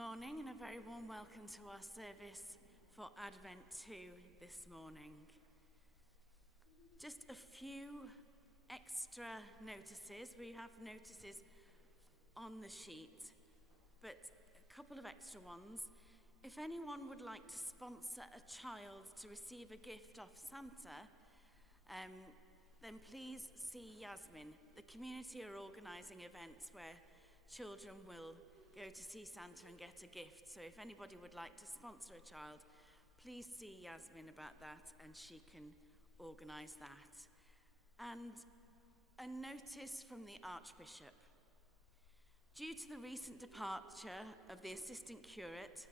Good morning and a very warm welcome to our service for Advent 2 this morning. Just a few extra notices. We have notices on the sheet, but a couple of extra ones. If anyone would like to sponsor a child to receive a gift off Santa, then please see Yasmin. The community are organising events where children will go to see Santa and get a gift. So if anybody would like to sponsor a child, please see Yasmin about that and she can organise that. And a notice from the Archbishop. Due to the recent departure of the Assistant Curate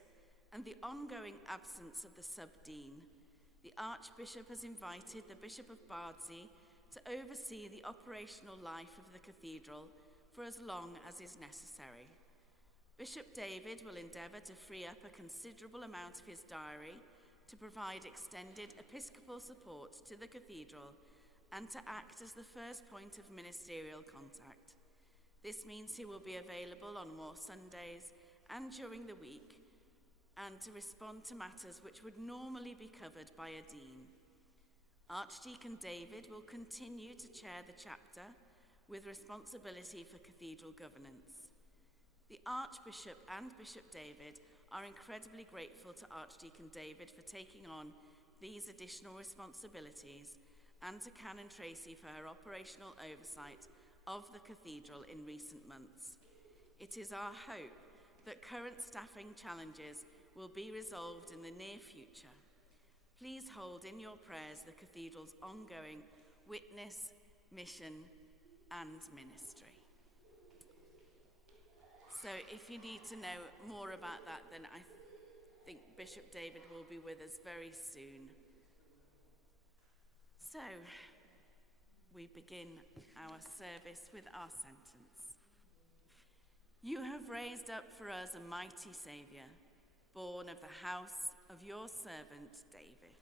and the ongoing absence of the Sub-Dean, the Archbishop has invited the Bishop of Bardsey to oversee the operational life of the cathedral for as long as is necessary. Bishop David will endeavour to free up a considerable amount of his diary to provide extended episcopal support to the cathedral and to act as the first point of ministerial contact. This means he will be available on more Sundays and during the week and to respond to matters which would normally be covered by a dean. Archdeacon David will continue to chair the chapter with responsibility for cathedral governance. The Archbishop and Bishop David are incredibly grateful to Archdeacon David for taking on these additional responsibilities and to Canon Tracy for her operational oversight of the cathedral in recent months. It is our hope that current staffing challenges will be resolved in the near future. Please hold in your prayers the cathedral's ongoing witness, mission, and ministry. So if you need to know more about that, then I think Bishop David will be with us very soon. So we begin our service with our sentence. You have raised up for us a mighty Saviour, born of the house of your servant David.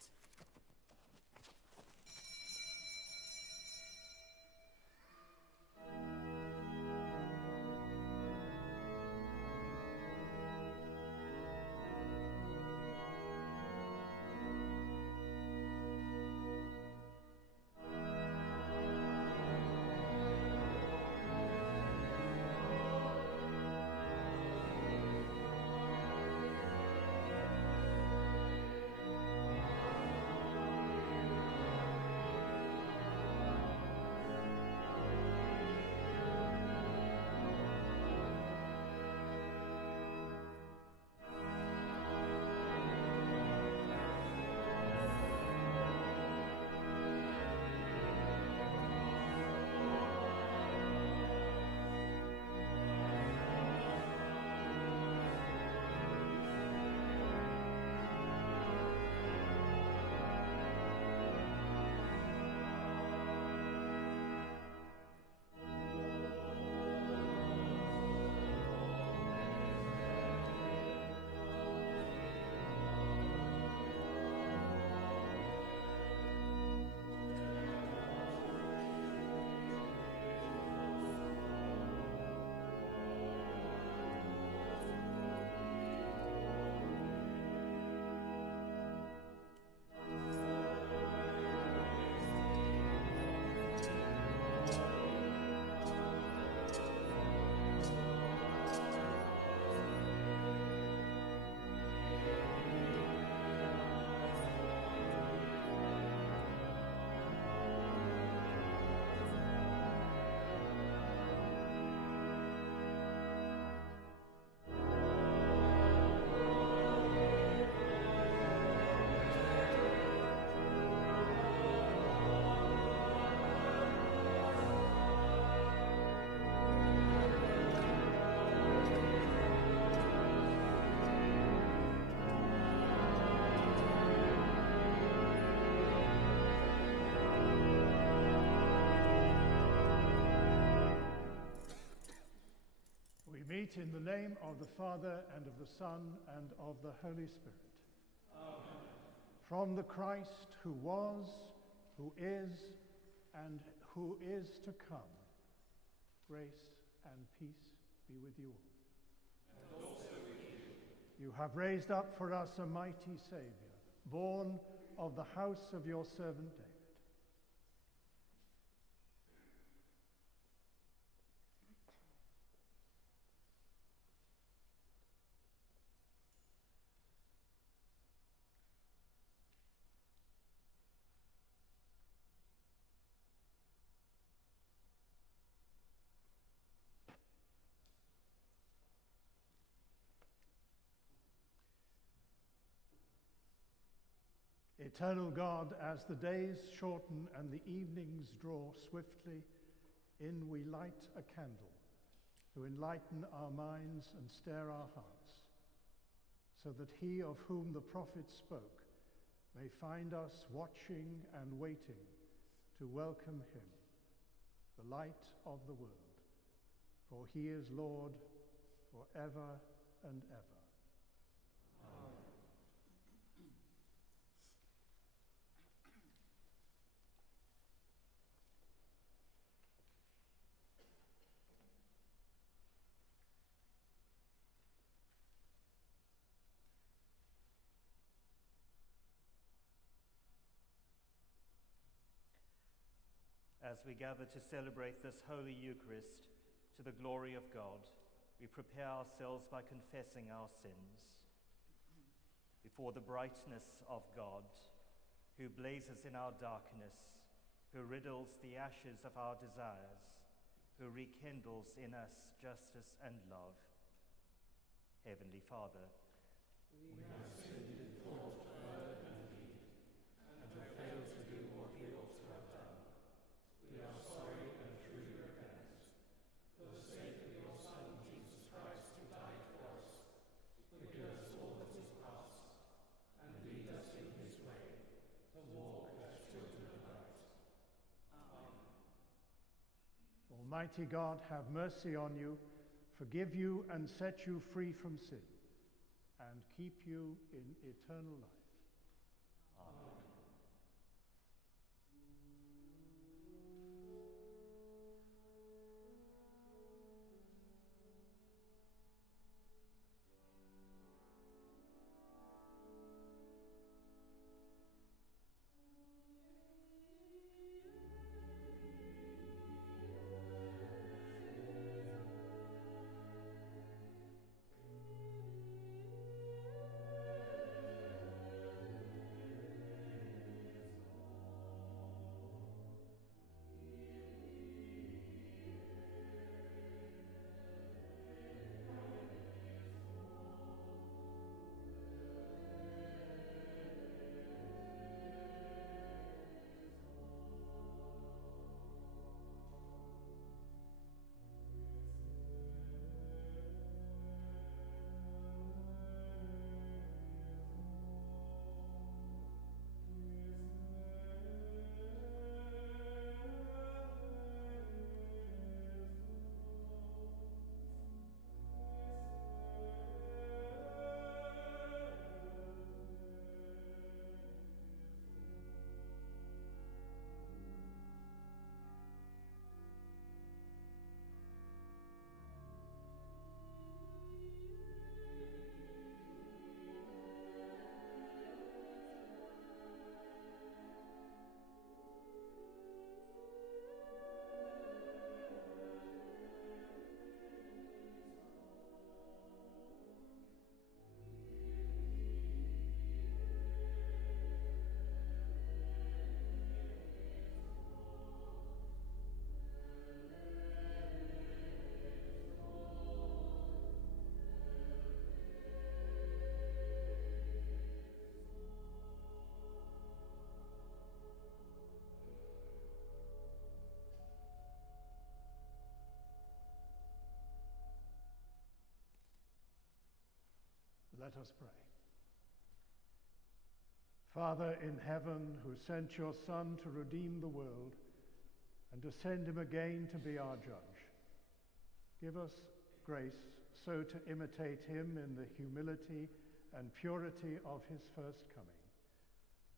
In the name of the Father, and of the Son, and of the Holy Spirit. Amen. From the Christ who was, who is, and who is to come, grace and peace be with you all. And also with you. You have raised up for us a mighty Saviour, born of the house of your servant David. Eternal God, as the days shorten and the evenings draw swiftly, in we light a candle to enlighten our minds and stir our hearts, so that he of whom the prophet spoke may find us watching and waiting to welcome him, the light of the world. For he is Lord forever and ever. As we gather to celebrate this Holy Eucharist to the glory of God, we prepare ourselves by confessing our sins. Before the brightness of God, who blazes in our darkness, who riddles the ashes of our desires, who rekindles in us justice and love. Heavenly Father, we have sinned in thought, word, and deed, and have failed to do what we ought to have done. We are sorry and truly repent. For the sake of your Son, Jesus Christ, who died for us, forgive us all that is past, and lead us in his way, to walk as children of light. Amen. Almighty God, have mercy on you, forgive you and set you free from sin, and keep you in eternal life. Amen. Let us pray. Father in heaven, who sent your Son to redeem the world and to send him again to be our judge, give us grace so to imitate him in the humility and purity of his first coming,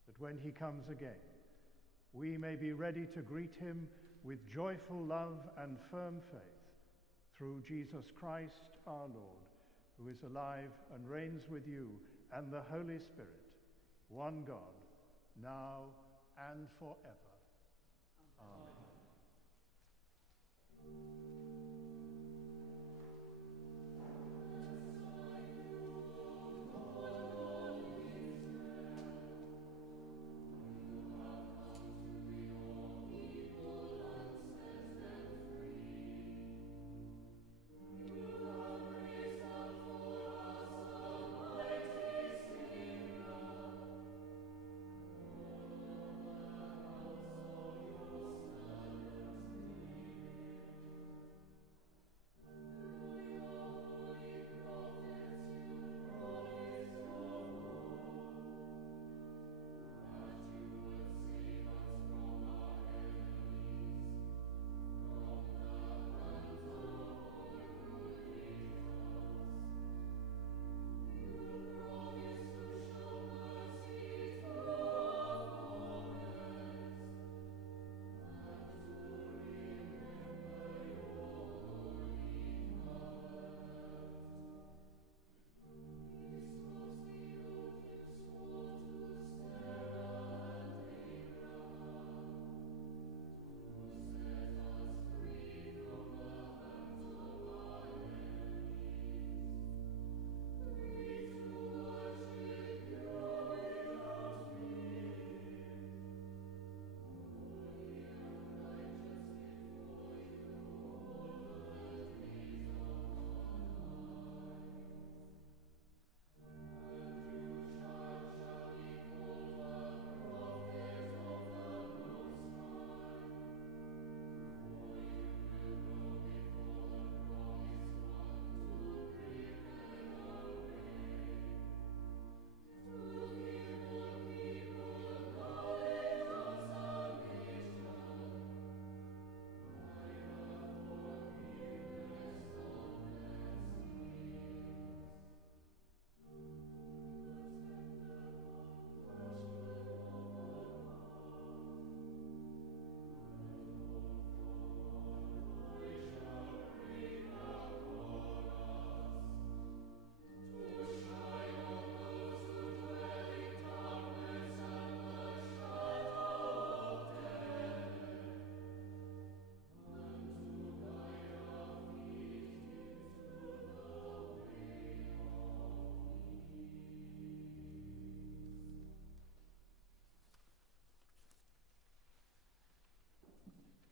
that when he comes again, we may be ready to greet him with joyful love and firm faith, through Jesus Christ our Lord, who is alive and reigns with you and the Holy Spirit, one God, now and forever. Amen.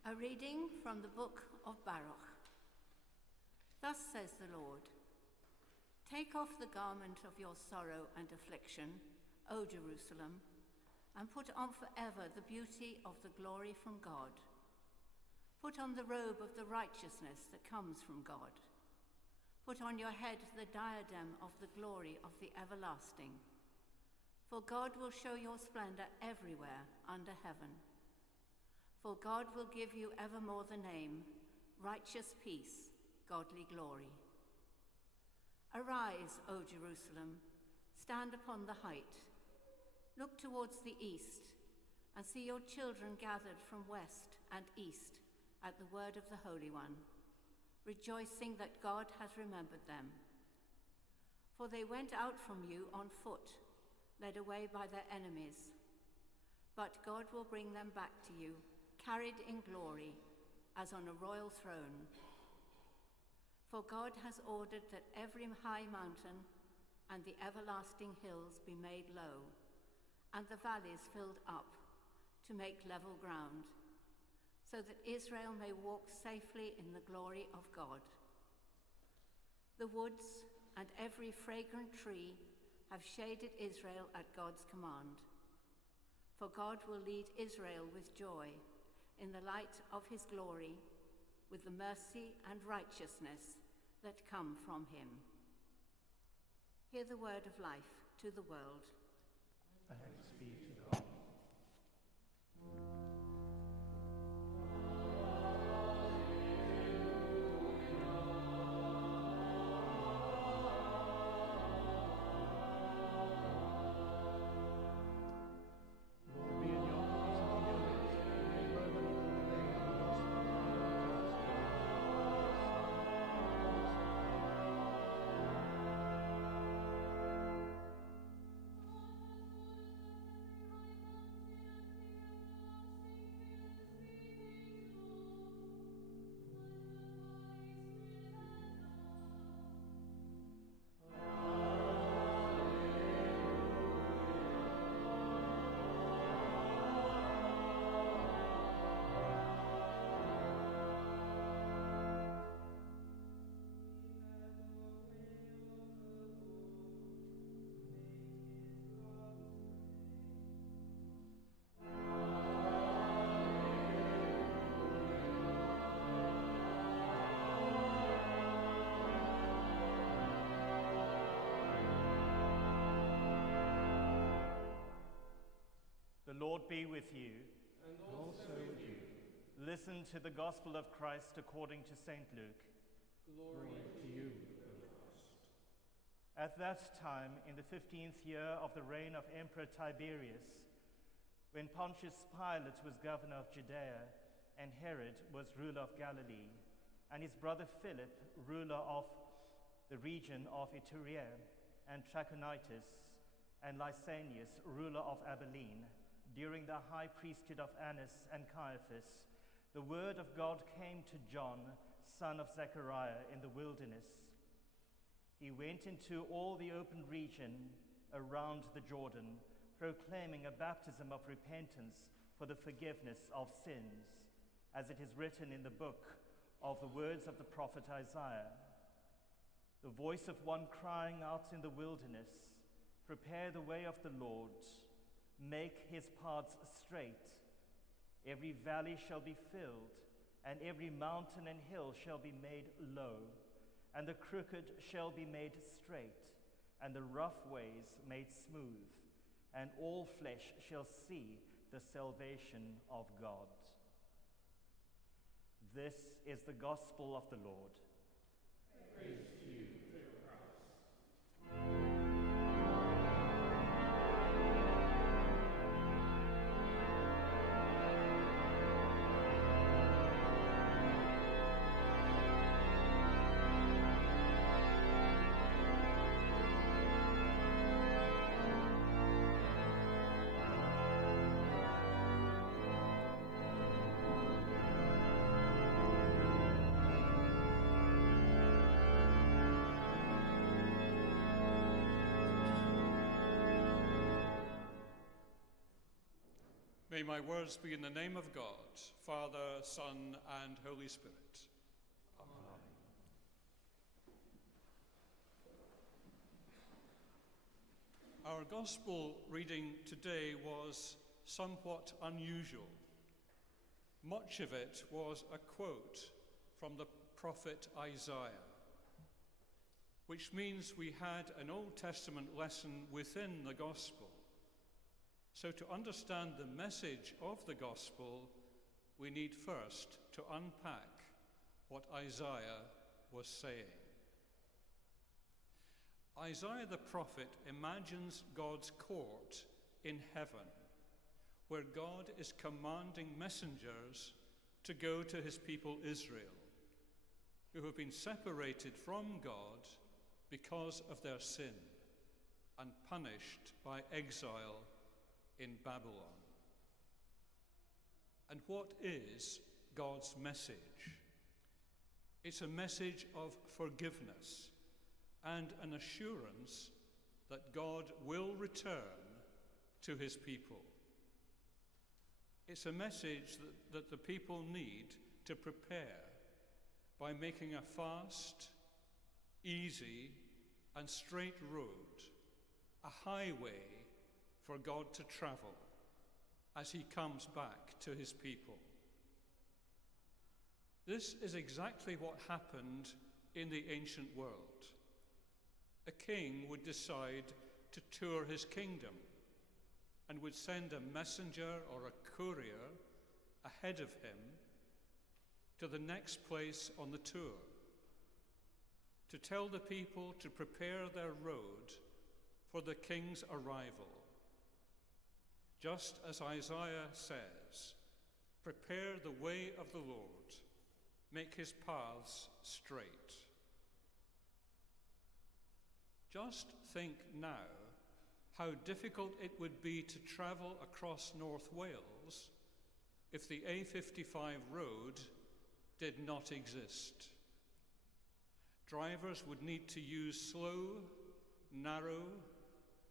A reading from the book of Baruch. Thus says the Lord, "Take off the garment of your sorrow and affliction, O Jerusalem, and put on forever the beauty of the glory from God. Put on the robe of the righteousness that comes from God. Put on your head the diadem of the glory of the everlasting. For God will show your splendor everywhere under heaven. For God will give you evermore the name, righteous peace, godly glory. Arise, O Jerusalem, stand upon the height. Look towards the east, and see your children gathered from west and east at the word of the Holy One, rejoicing that God has remembered them. For they went out from you on foot, led away by their enemies. But God will bring them back to you, carried in glory, as on a royal throne. For God has ordered that every high mountain and the everlasting hills be made low, and the valleys filled up, to make level ground, so that Israel may walk safely in the glory of God. The woods and every fragrant tree have shaded Israel at God's command. For God will lead Israel with joy in the light of his glory, with the mercy and righteousness that come from him." Hear the word of life to the world. Thanks be to God. Lord be with you. And also with you. Listen to the Gospel of Christ according to St. Luke. Glory to you, O Christ. At that time, in the 15th year of the reign of Emperor Tiberius, when Pontius Pilate was governor of Judea, and Herod was ruler of Galilee, and his brother Philip, ruler of the region of Iturea, and Trachonitis, and Lysanias, ruler of Abilene, during the high priesthood of Annas and Caiaphas, the word of God came to John, son of Zechariah, in the wilderness. He went into all the open region around the Jordan, proclaiming a baptism of repentance for the forgiveness of sins, as it is written in the book of the words of the prophet Isaiah. The voice of one crying out in the wilderness, "Prepare the way of the Lord, make his paths straight. Every valley shall be filled, and every mountain and hill shall be made low, and the crooked shall be made straight, and the rough ways made smooth, and all flesh shall see the salvation of God." This is the gospel of the Lord. Praise to you, O Christ. May my words be in the name of God, Father, Son, and Holy Spirit. Amen. Our gospel reading today was somewhat unusual. Much of it was a quote from the prophet Isaiah, which means we had an Old Testament lesson within the gospel. So to understand the message of the gospel, we need first to unpack what Isaiah was saying. Isaiah the prophet imagines God's court in heaven, where God is commanding messengers to go to his people Israel, who have been separated from God because of their sin and punished by exile in Babylon. And what is God's message? It's a message of forgiveness and an assurance that God will return to his people. It's a message that the people need to prepare by making a fast, easy, and straight road, a highway for God to travel as he comes back to his people. This is exactly what happened in the ancient world. A king would decide to tour his kingdom and would send a messenger or a courier ahead of him to the next place on the tour to tell the people to prepare their road for the king's arrival. Just as Isaiah says, "Prepare the way of the Lord, make his paths straight." Just think now how difficult it would be to travel across North Wales if the A55 road did not exist. Drivers would need to use slow, narrow,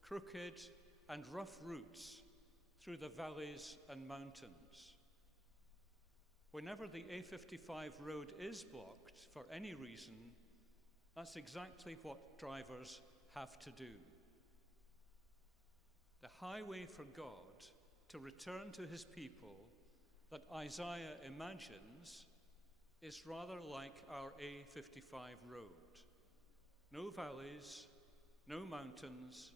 crooked, and rough routes through the valleys and mountains. Whenever the A55 road is blocked for any reason, that's exactly what drivers have to do. The highway for God to return to his people that Isaiah imagines is rather like our A55 road. No valleys, no mountains,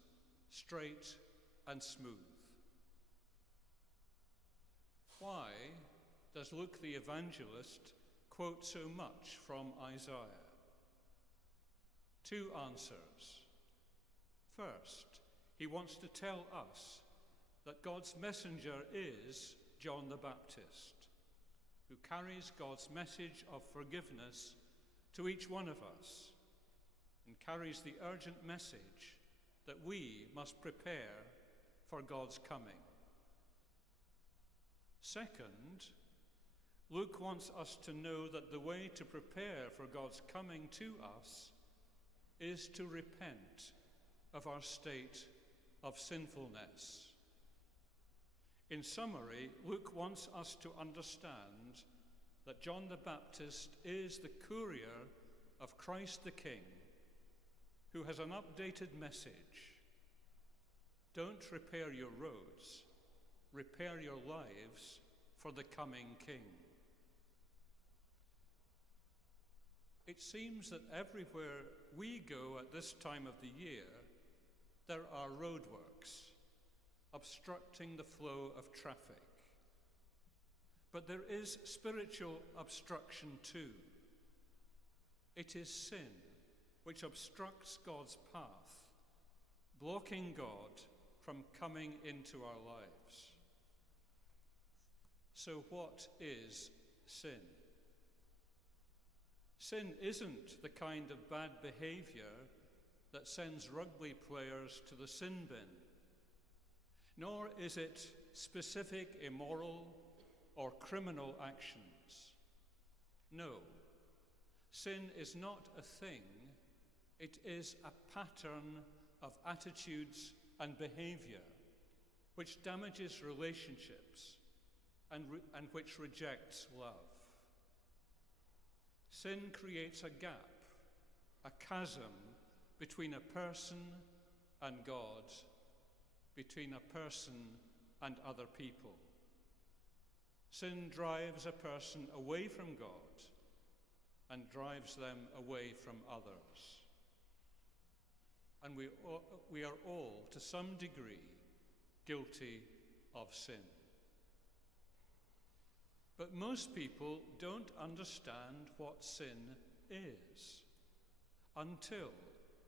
straight and smooth. Why does Luke the evangelist quote so much from Isaiah? Two answers. First, he wants to tell us that God's messenger is John the Baptist, who carries God's message of forgiveness to each one of us and carries the urgent message that we must prepare for God's coming. Second, Luke wants us to know that the way to prepare for God's coming to us is to repent of our state of sinfulness. In summary, Luke wants us to understand that John the Baptist is the courier of Christ the King, who has an updated message. Don't repair your roads, repair your lives for the coming King. It seems that everywhere we go at this time of the year, there are roadworks obstructing the flow of traffic. But there is spiritual obstruction too. It is sin which obstructs God's path, blocking God from coming into our lives. So what is sin? Sin isn't the kind of bad behavior that sends rugby players to the sin bin, nor is it specific immoral or criminal actions. No, sin is not a thing, it is a pattern of attitudes and behavior which damages relationships and which rejects love. Sin creates a gap, a chasm between a person and God, between a person and other people. Sin drives a person away from God and drives them away from others. And we are all, to some degree, guilty of sin. But most people don't understand what sin is until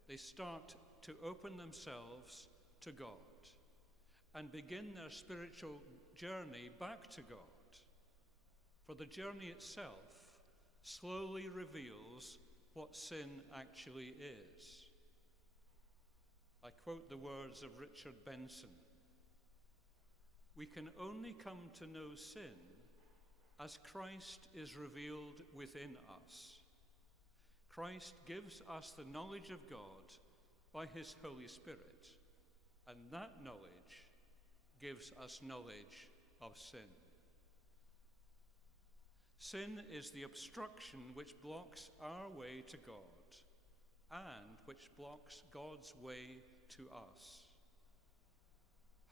they start to open themselves to God and begin their spiritual journey back to God. For the journey itself slowly reveals what sin actually is. I quote the words of Richard Benson. We can only come to know sin as Christ is revealed within us. Christ gives us the knowledge of God by his Holy Spirit, and that knowledge gives us knowledge of sin. Sin is the obstruction which blocks our way to God and which blocks God's way to us.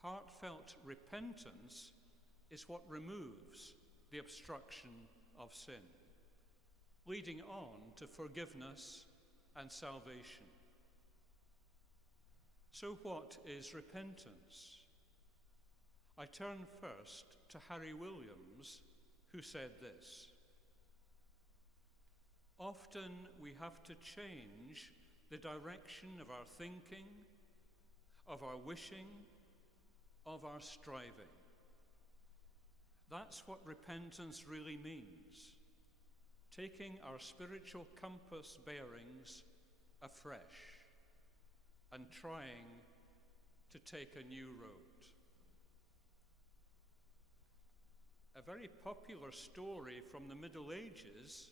Heartfelt repentance is what removes the obstruction of sin, leading on to forgiveness and salvation. So what is repentance? I turn first to Harry Williams, who said this: often we have to change the direction of our thinking, of our wishing, of our striving. That's what repentance really means, taking our spiritual compass bearings afresh and trying to take a new road. A very popular story from the Middle Ages,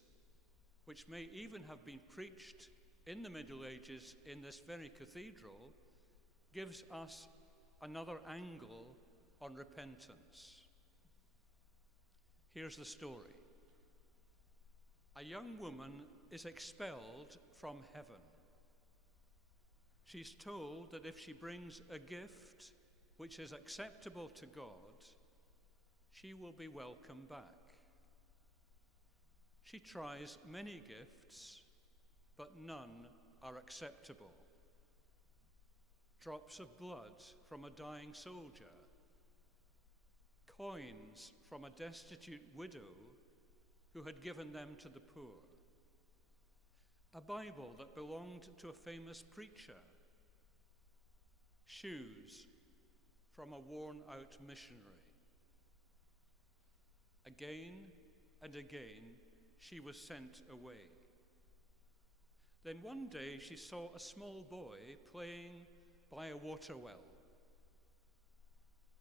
which may even have been preached in the Middle Ages in this very cathedral, gives us another angle on repentance. Here's the story. A young woman is expelled from heaven. She's told that if she brings a gift which is acceptable to God, she will be welcome back. She tries many gifts, but none are acceptable. Drops of blood from a dying soldier, coins from a destitute widow who had given them to the poor, a Bible that belonged to a famous preacher, shoes from a worn-out missionary. Again and again, she was sent away. Then one day she saw a small boy playing by a water well.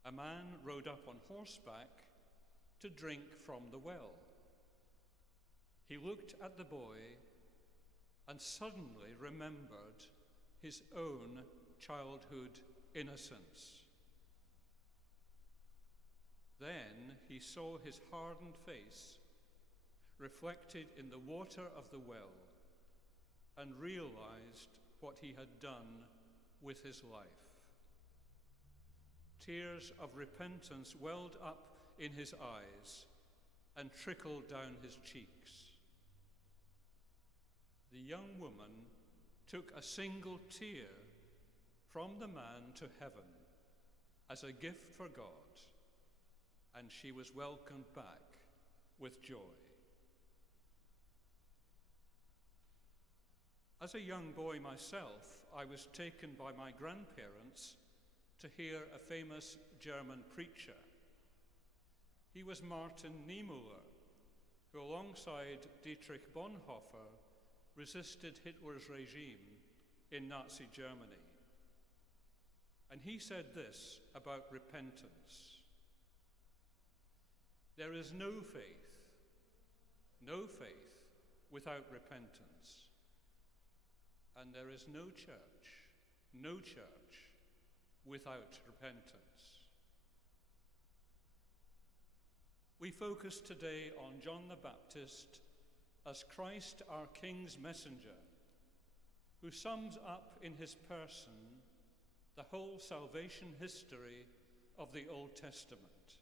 A man rode up on horseback to drink from the well. He looked at the boy and suddenly remembered his own childhood innocence. Then he saw his hardened face reflected in the water of the well and realized what he had done with his life. Tears of repentance welled up in his eyes and trickled down his cheeks. The young woman took a single tear from the man to heaven as a gift for God, and she was welcomed back with joy. As a young boy myself, I was taken by my grandparents to hear a famous German preacher. He was Martin Niemöller, who alongside Dietrich Bonhoeffer resisted Hitler's regime in Nazi Germany. And he said this about repentance: there is no faith without repentance. And there is no church without repentance. We focus today on John the Baptist as Christ our King's messenger, who sums up in his person the whole salvation history of the Old Testament,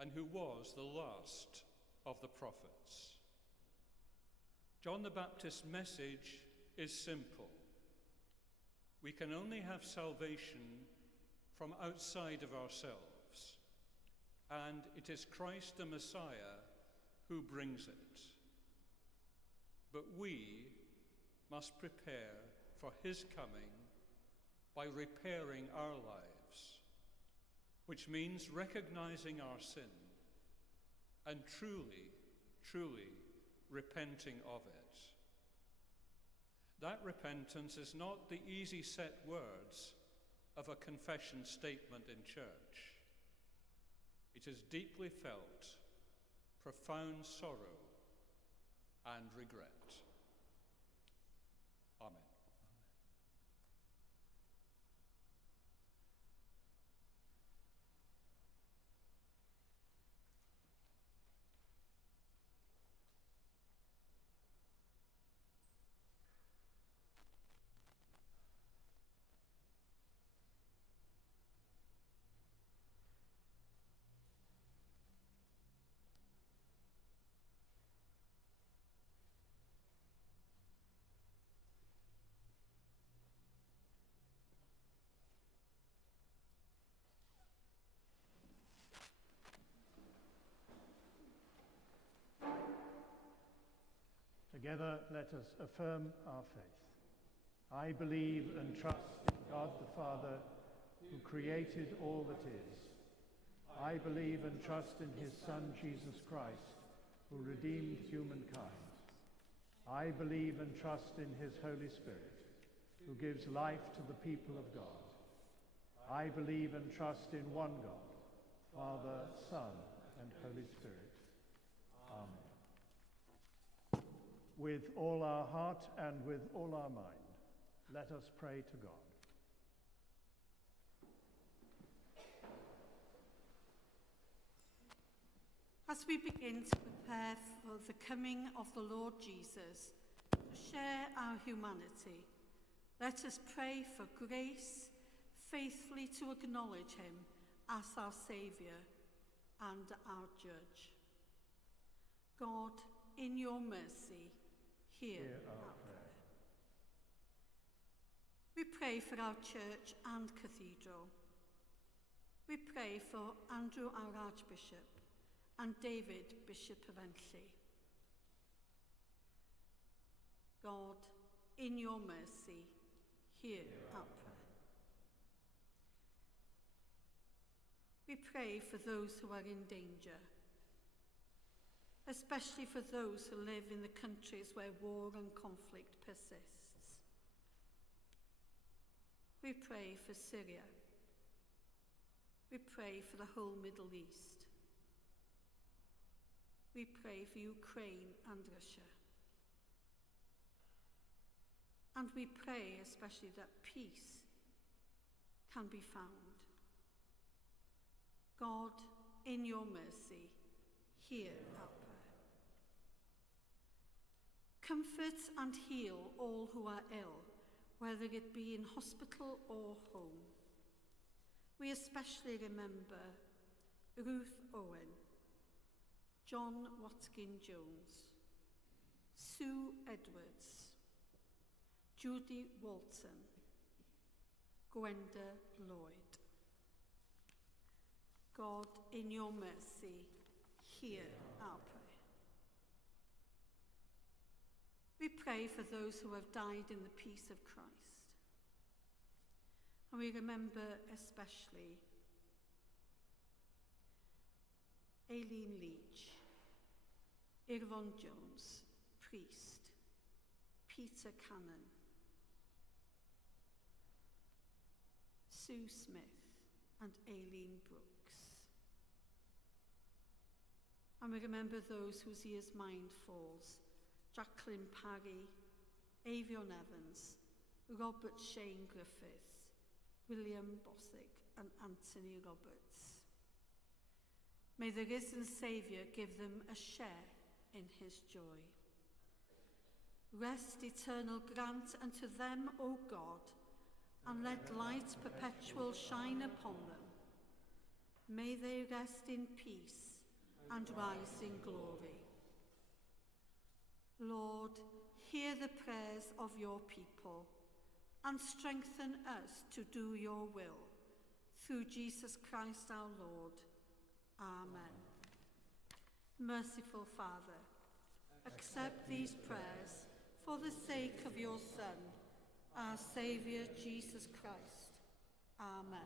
and who was the last of the prophets. John the Baptist's message is simple. We can only have salvation from outside of ourselves, and it is Christ the Messiah who brings it. But we must prepare for his coming by repairing our lives, which means recognizing our sin and truly repenting of it. That repentance is not the easy set words of a confession statement in church. It is deeply felt, profound sorrow and regret. Amen. Together, let us affirm our faith. I believe and trust in God the Father, who created all that is. I believe and trust in his Son, Jesus Christ, who redeemed humankind. I believe and trust in his Holy Spirit, who gives life to the people of God. I believe and trust in one God, Father, Son, and Holy Spirit. Amen. With all our heart and with all our mind, let us pray to God. As we begin to prepare for the coming of the Lord Jesus, to share our humanity, let us pray for grace faithfully to acknowledge him as our Saviour and our Judge. God, in your mercy, hear our prayer. We pray for our church and cathedral. We pray for Andrew, our Archbishop, and David, Bishop of Entley. God, in your mercy, hear our prayer. We pray for those who are in danger, especially for those who live in the countries where war and conflict persists. We pray for Syria. We pray for the whole Middle East. We pray for Ukraine and Russia. And we pray especially that peace can be found. God, in your mercy, hear our prayer. Comfort and heal all who are ill, whether it be in hospital or home. We especially remember Ruth Owen, John Watkin-Jones, Sue Edwards, Judy Walton, Gwenda Lloyd. God, in your mercy, hear our prayer. We pray for those who have died in the peace of Christ. And we remember especially Aileen Leach, Irvon Jones, priest, Peter Cannon, Sue Smith and Aileen Brooks. And we remember those whose ears mind falls: Jacqueline Parry, Avion Evans, Robert Shane Griffith, William Bossick and Anthony Roberts. May the risen Saviour give them a share in his joy. Rest eternal grant unto them, O God, and let light perpetual shine upon them. May they rest in peace and rise in glory. Lord, hear the prayers of your people and strengthen us to do your will. Through Jesus Christ our Lord. Amen. Merciful Father, accept these prayers for the sake of your Son, our Saviour Jesus Christ. Amen.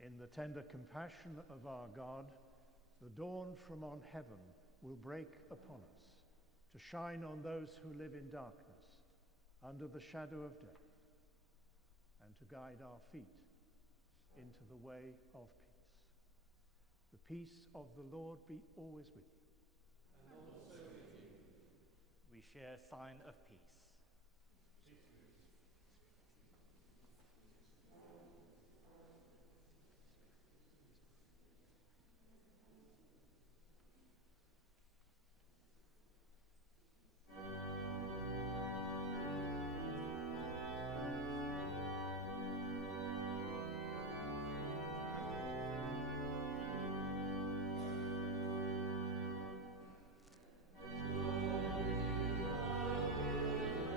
In the tender compassion of our God, the dawn from on heaven will break upon us, to shine on those who live in darkness, under the shadow of death, and to guide our feet into the way of peace. The peace of the Lord be always with you. And also with you. We share a sign of peace. Lord, you are with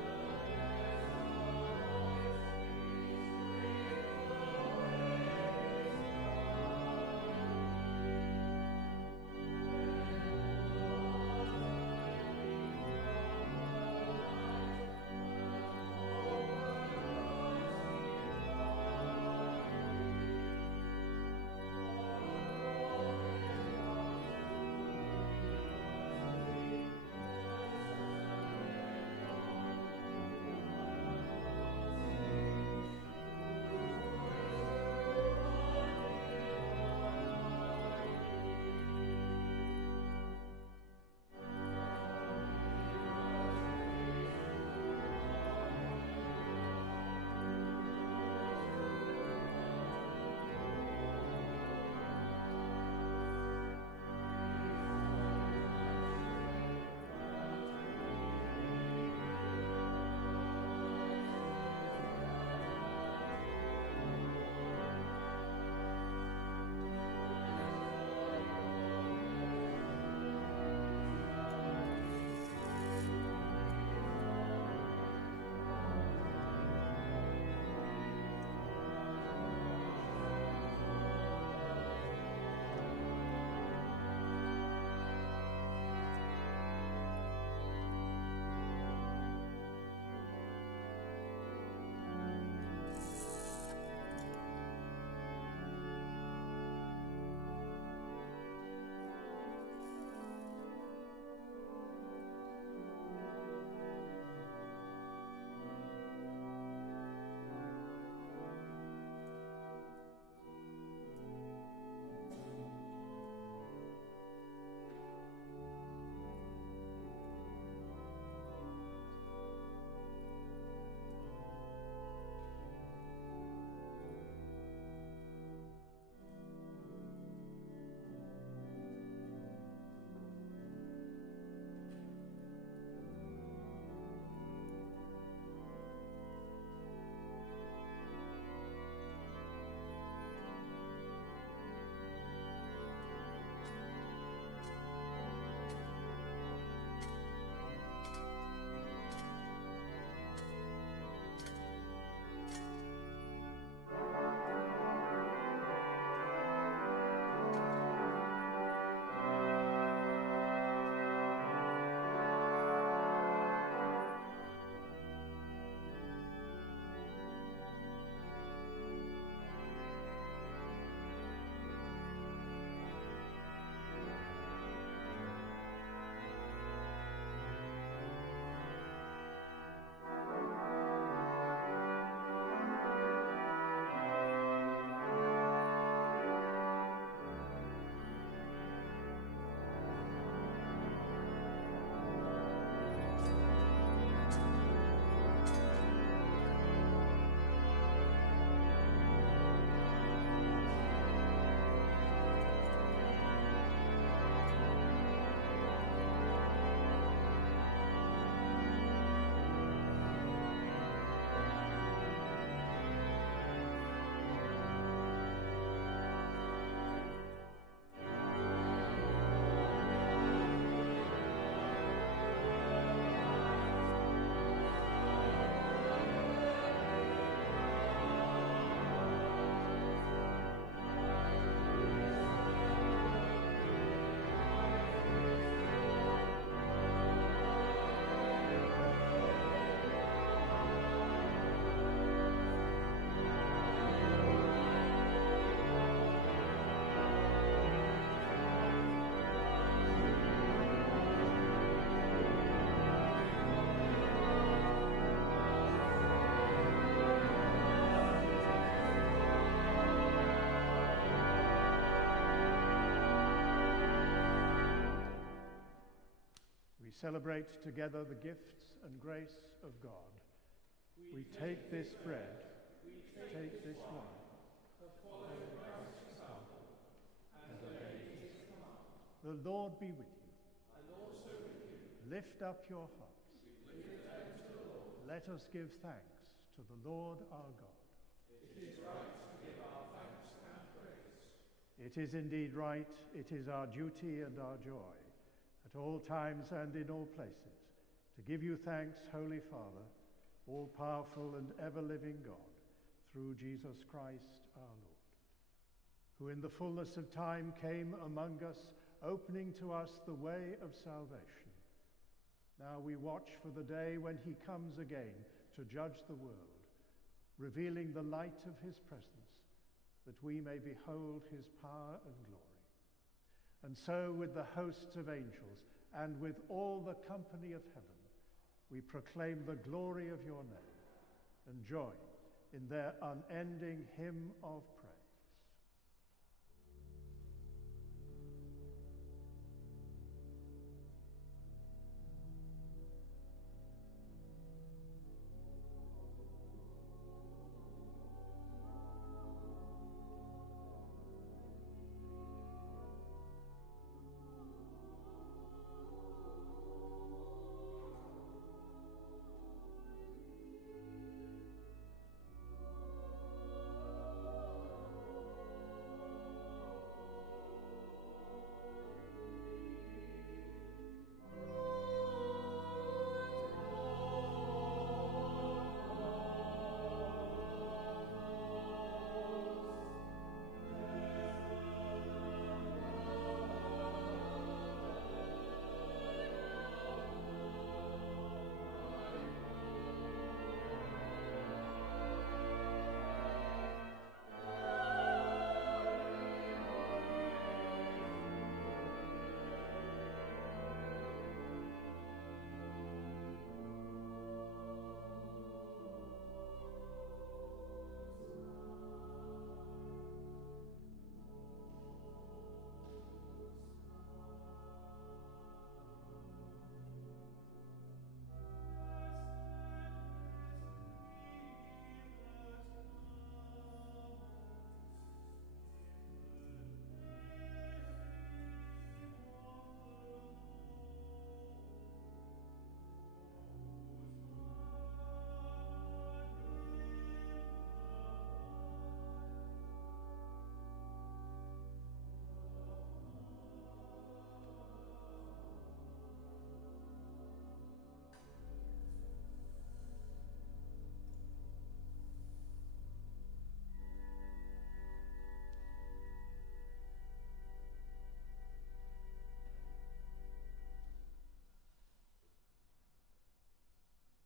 celebrate together the gifts and grace of God. We take this bread, take this wine, and obey his command. The Lord be with you. And also with you. Lift up your hearts. We lift them to the Lord. Let us give thanks to the Lord our God. It is right to give our thanks and praise. It is indeed right, it is our duty and our joy, at all times and in all places, to give you thanks, Holy Father, all-powerful and ever-living God, through Jesus Christ our Lord, who in the fullness of time came among us, opening to us the way of salvation. Now we watch for the day when he comes again to judge the world, revealing the light of his presence, that we may behold his power and glory. And so with the hosts of angels and with all the company of heaven, we proclaim the glory of your name and join in their unending hymn of praise.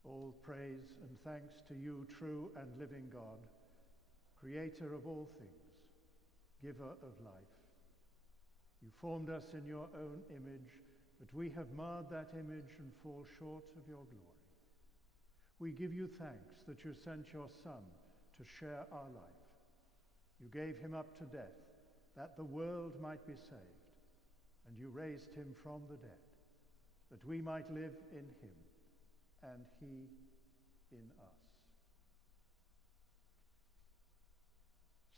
All praise and thanks to you, true and living God, creator of all things, giver of life. You formed us in your own image, but we have marred that image and fall short of your glory. We give you thanks that you sent your Son to share our life. You gave him up to death, that the world might be saved, and you raised him from the dead, that we might live in him, and he in us.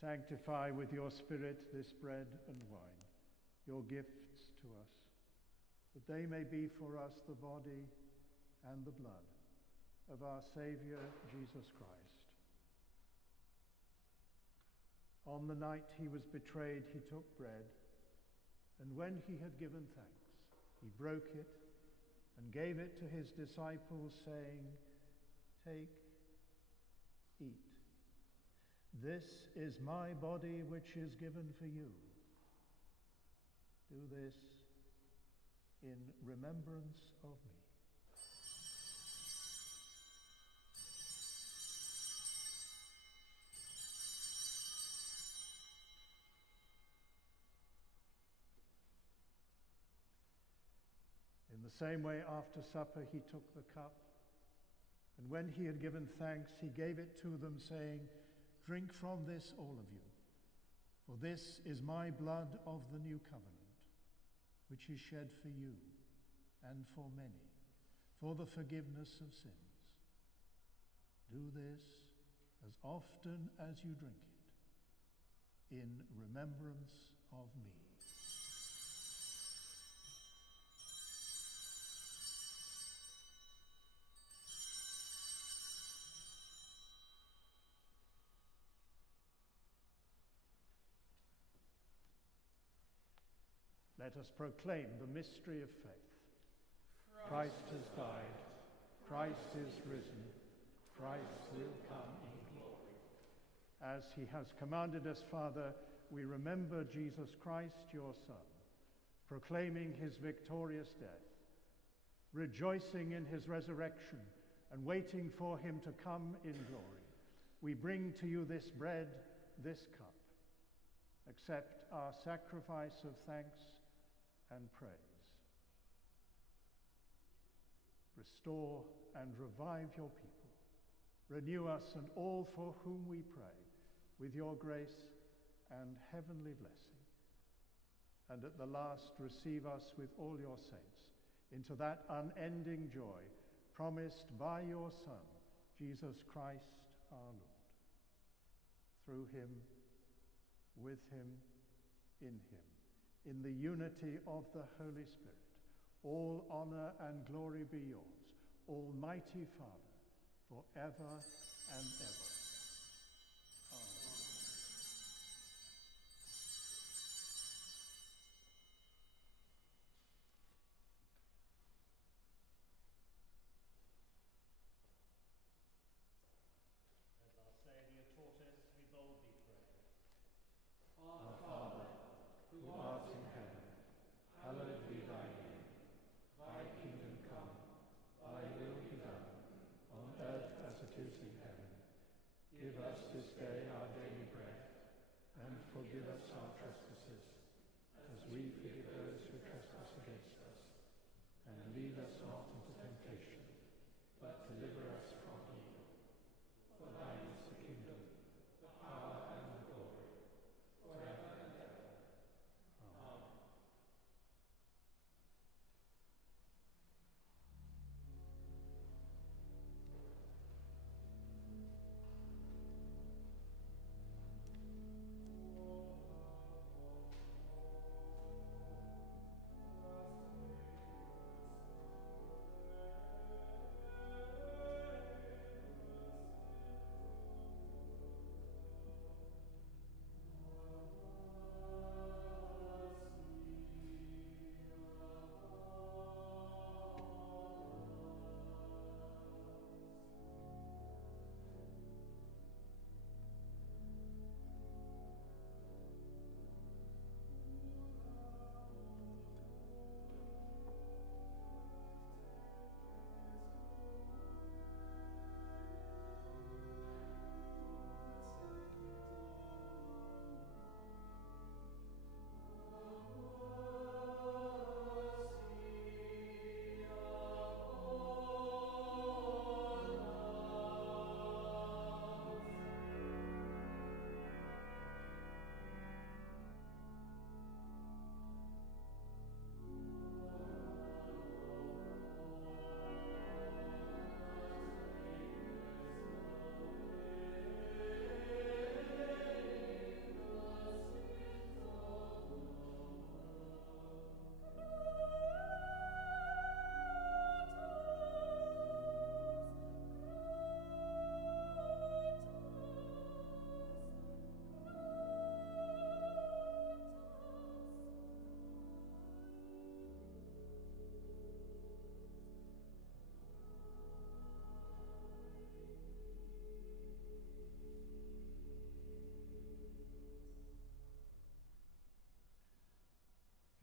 Sanctify with your Spirit this bread and wine, your gifts to us, that they may be for us the body and the blood of our Saviour, Jesus Christ. On the night he was betrayed, he took bread, and when he had given thanks, he broke it and gave it to his disciples, saying, "Take, eat. This is my body which is given for you. Do this in remembrance of me." In the same way, after supper, he took the cup, and when he had given thanks, he gave it to them, saying, "Drink from this, all of you, for this is my blood of the new covenant, which is shed for you and for many, for the forgiveness of sins. Do this as often as you drink it, in remembrance of me. Let us proclaim the mystery of faith. Christ has died. Christ is risen. Christ will come in glory. As he has commanded us, Father, we remember Jesus Christ, your Son, proclaiming his victorious death, rejoicing in his resurrection, and waiting for him to come in glory. We bring to you this bread, this cup. Accept our sacrifice of thanks and praise. Restore and revive your people. Renew us and all for whom we pray with your grace and heavenly blessing. And at the last, receive us with all your saints into that unending joy promised by your Son, Jesus Christ our Lord. Through him, with him, in the unity of the Holy Spirit, all honor and glory be yours, Almighty Father, forever and ever. Amen. As our Saviour taught us, we boldly pray. Our Father, who art in heaven, hallowed be thy name. Thy kingdom come, thy will be done, on earth as it is in heaven. Give us this day our daily bread, and forgive us our trespasses, as we forgive those who trespass against us. And lead us not into temptation, but deliver us from evil. For thine is the kingdom, the power, and the glory, forever and ever. Amen.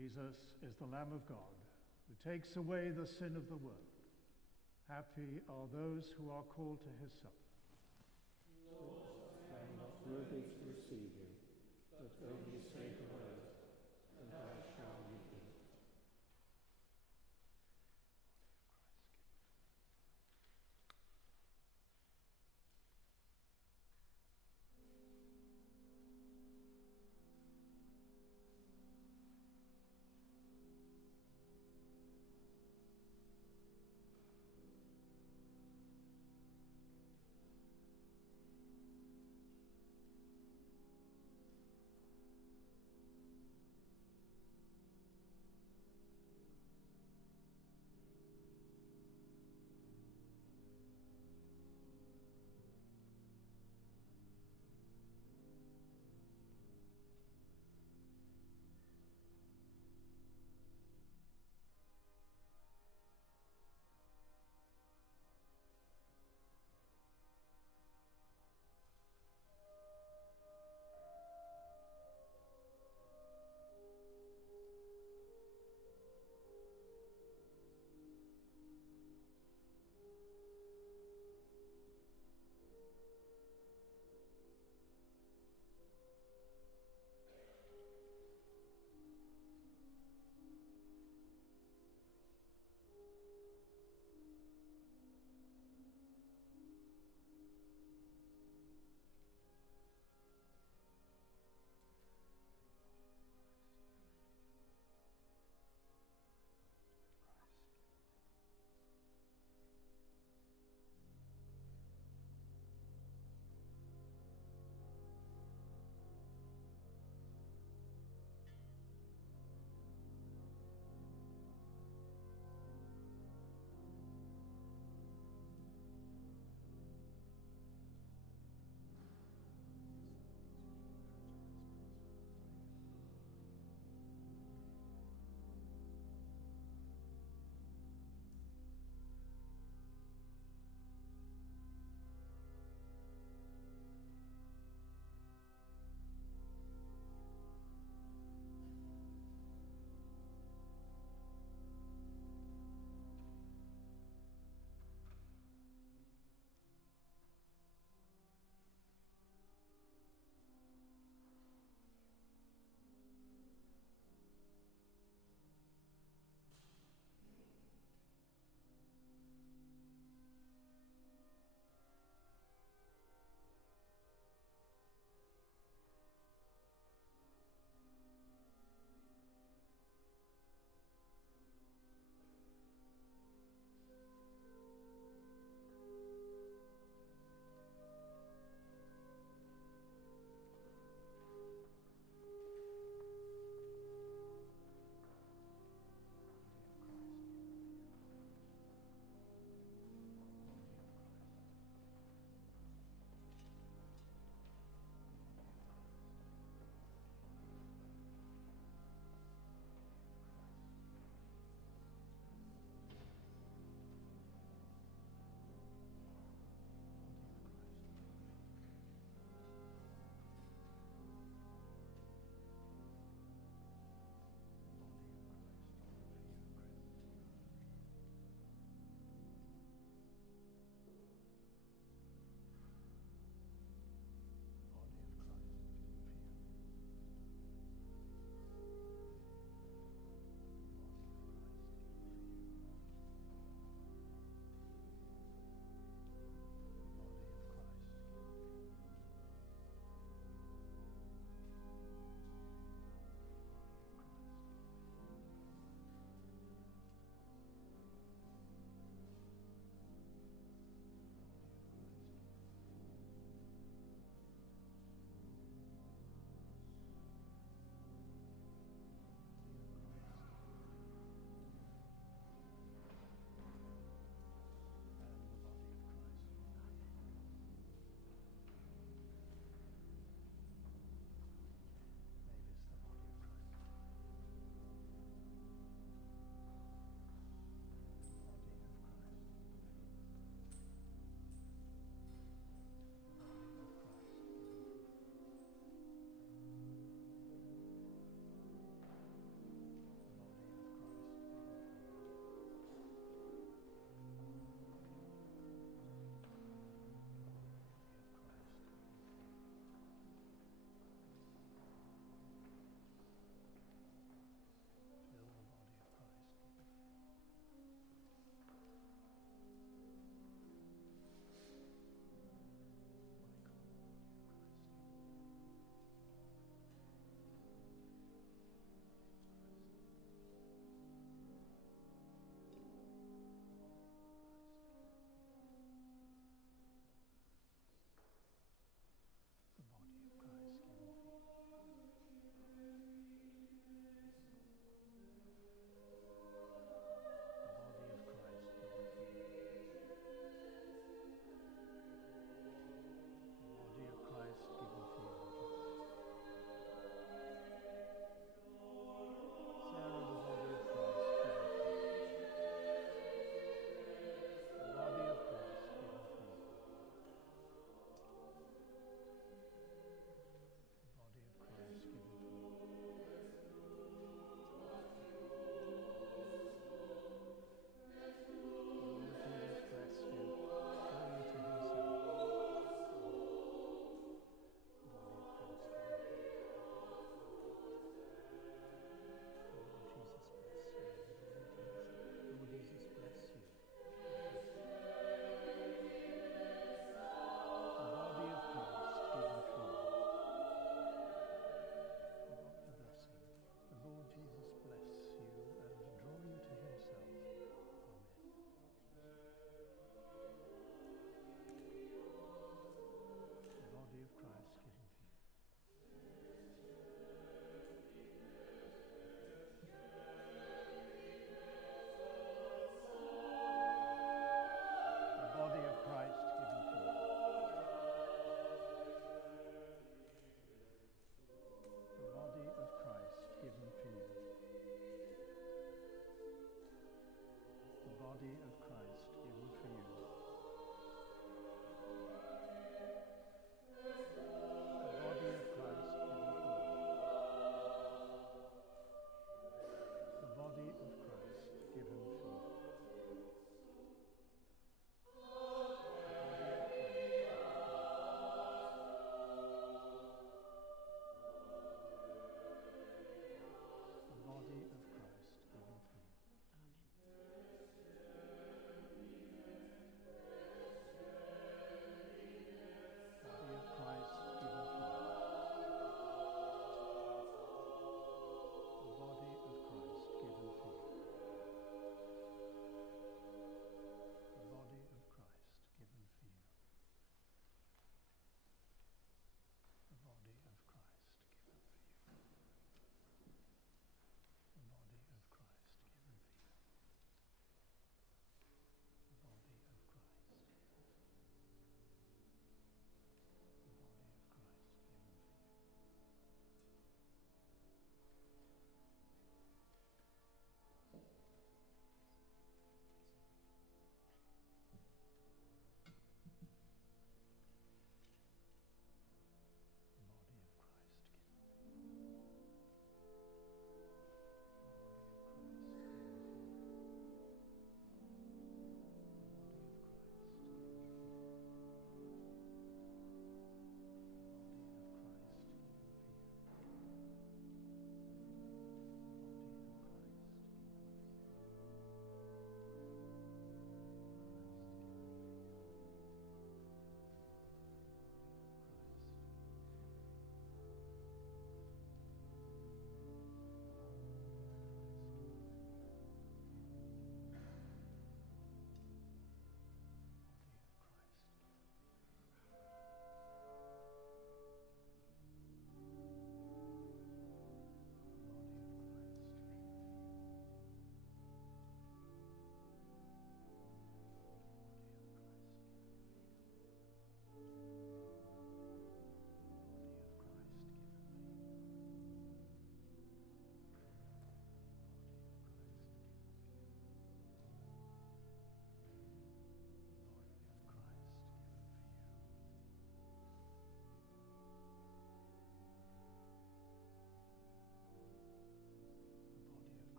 Jesus is the Lamb of God who takes away the sin of the world. Happy are those who are called to his supper. Lord, I am not worthy to receive you, but only say the word, and I shall be healed.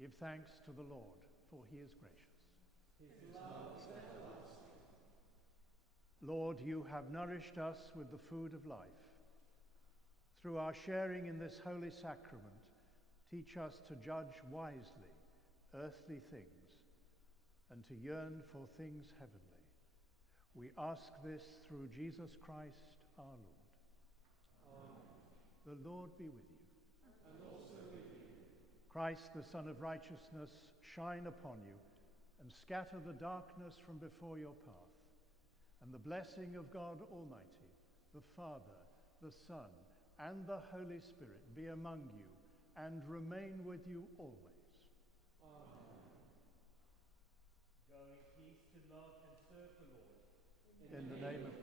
Give thanks to the Lord, for he is gracious. His love is everlasting. Lord, you have nourished us with the food of life. Through our sharing in this holy sacrament, teach us to judge wisely earthly things and to yearn for things heavenly. We ask this through Jesus Christ our Lord. Amen. The Lord be with you. And also with you. Christ, the Son of Righteousness, shine upon you and scatter the darkness from before your path. And the blessing of God Almighty, the Father, the Son, and the Holy Spirit be among you and remain with you always. Amen. Go in peace to love and serve the Lord. In the name of